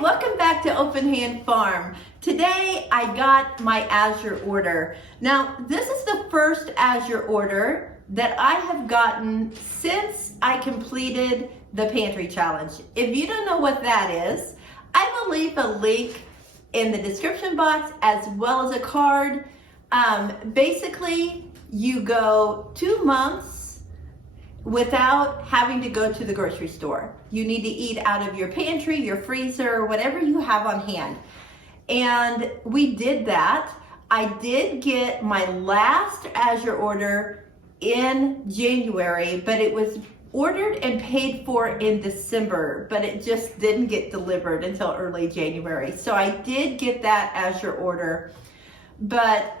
Welcome back to Open Hand Farm. Today I got my Azure order. Now this is the first Azure order that I have gotten since I completed the Pantry Challenge. If you don't know what that is, I will leave a link in the description box as well as a card. Basically, you go 2 months without having to go to the grocery store. You need to eat out of your pantry, your freezer, whatever you have on hand. And we did that. I did get my last Azure order in January, but it was ordered and paid for in December, but it just didn't get delivered until early January. So I did get that Azure order, but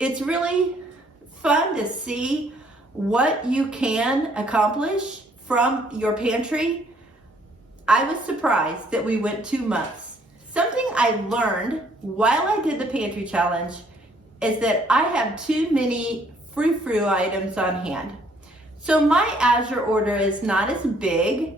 it's really fun to see what you can accomplish from your pantry. I was surprised that we went 2 months. Something I learned while I did the Pantry Challenge is that I have too many frou-frou items on hand. So my Azure order is not as big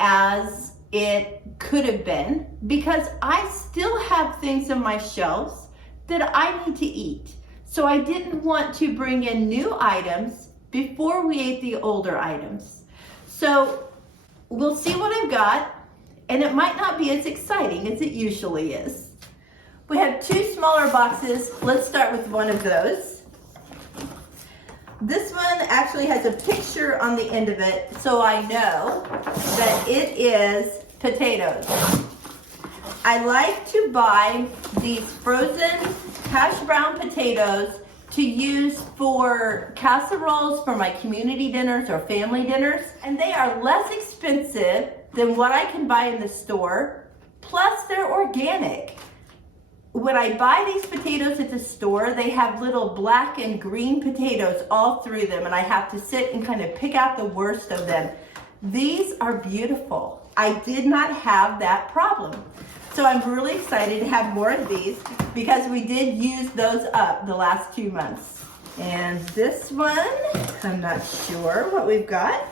as it could have been because I still have things on my shelves that I need to eat. So I didn't want to bring in new items before we ate the older items. So we'll see what I've got, and it might not be as exciting as it usually is. We have 2 smaller boxes. Let's start with one of those. This one actually has a picture on the end of it, so I know that it is potatoes. I like to buy these frozen hash brown potatoes to use for casseroles for my community dinners or family dinners. And they are less expensive than what I can buy in the store, plus they're organic. When I buy these potatoes at the store, they have little black and green potatoes all through them, and I have to sit and kind of pick out the worst of them. These are beautiful. I did not have that problem. So I'm really excited to have more of these because we did use those up the last 2 months. And this one, I'm not sure what we've got.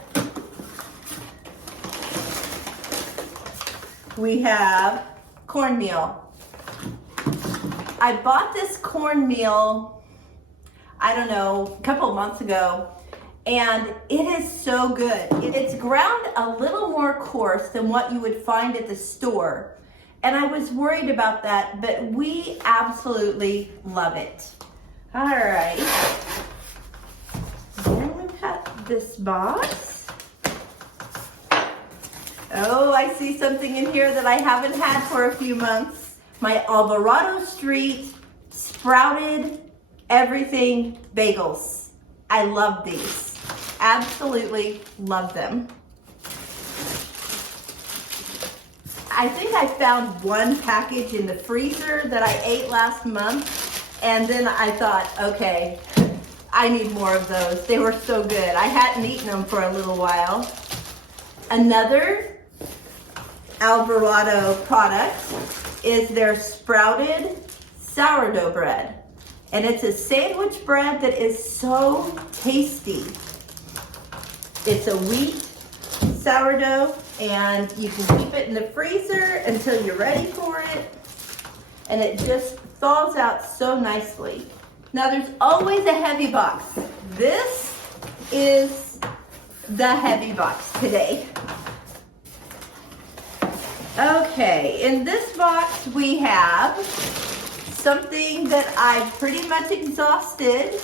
We have cornmeal. I bought this cornmeal, I don't know, a couple months ago, and it is so good. It's ground a little more coarse than what you would find at the store. And I was worried about that, but we absolutely love it. All right. Then we've got this box. Oh, I see something in here that I haven't had for a few months. My Alvarado Street sprouted everything bagels. I love these. Absolutely love them. I think I found one package in the freezer that I ate last month, and then I thought, okay, I need more of those. They were so good. I hadn't eaten them for a little while. Another Alvarado product is their sprouted sourdough bread, and it's a sandwich bread that is so tasty. It's a wheat sourdough, and you can keep it in the freezer until you're ready for it, and it just thaws out so nicely. Now there's always a heavy box. This is the heavy box today. Okay, in this box we have something that I pretty much exhausted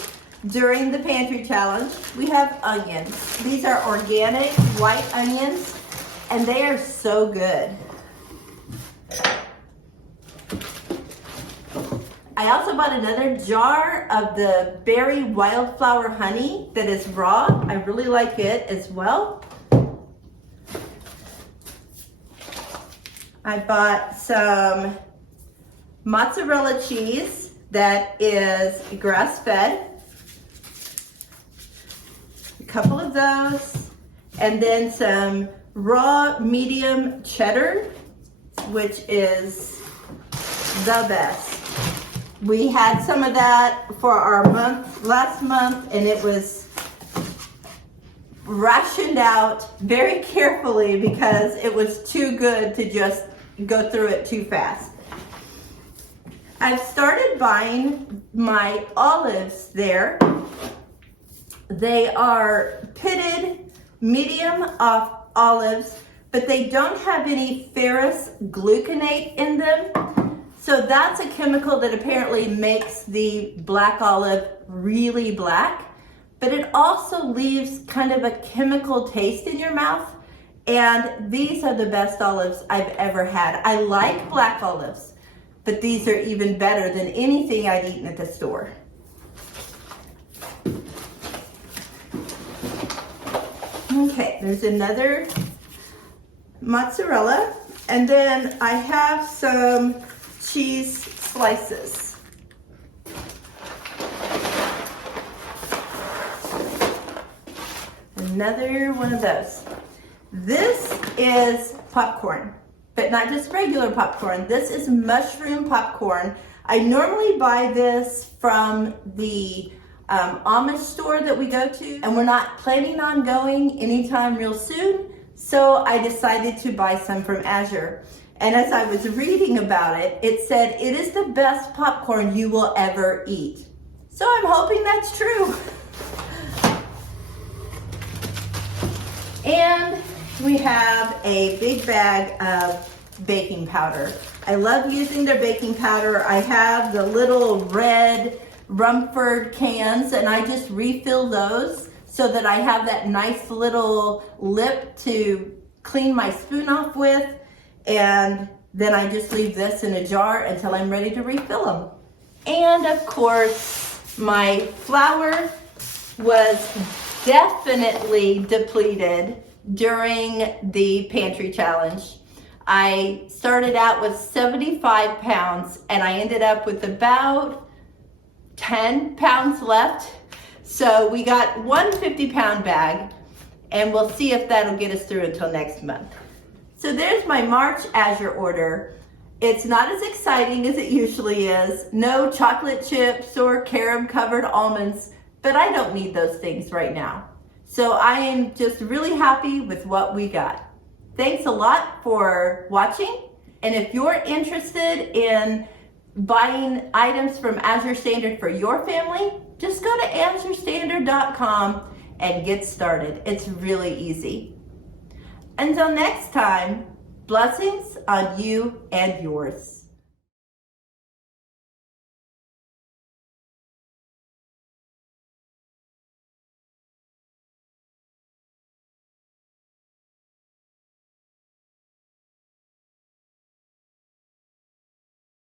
during the Pantry Challenge. We have onions. These are organic white onions, and they are so good. I also bought another jar of the berry wildflower honey that is raw. I really like it as well. I bought some mozzarella cheese that is grass-fed. A couple of those, and then some raw medium cheddar, which is the best. We had some of that for our last month, and it was rationed out very carefully because it was too good to just go through it too fast. I've started buying my olives there. They are pitted medium olives, but they don't have any ferrous gluconate in them. So that's a chemical that apparently makes the black olive really black, but it also leaves kind of a chemical taste in your mouth. And these are the best olives I've ever had. I like black olives, but these are even better than anything I'd eaten at the store. Okay, there's another mozzarella, and then I have some cheese slices. Another one of those. This is popcorn, but not just regular popcorn. This is mushroom popcorn. I normally buy this from the Amish store that we go to, and we're not planning on going anytime real soon, so I decided to buy some from Azure. And as I was reading about it, it said it is the best popcorn you will ever eat. So I'm hoping that's true. And we have a big bag of baking powder. I love using their baking powder. I have the little red Rumford cans, and I just refill those so that I have that nice little lip to clean my spoon off with, and then I just leave this in a jar until I'm ready to refill them. And of course, my flour was definitely depleted during the pantry challenge. I started out with 75 pounds and I ended up with about 10 pounds left. So we got one 50-pound bag, and we'll see if that'll get us through until next month. So there's my March Azure order. It's not as exciting as it usually is. No chocolate chips or carob covered almonds, but I don't need those things right now. So I am just really happy with what we got. Thanks a lot for watching. And if you're interested in buying items from Azure Standard for your family, just go to azurestandard.com and get started. It's really easy. Until next time, blessings on you and yours.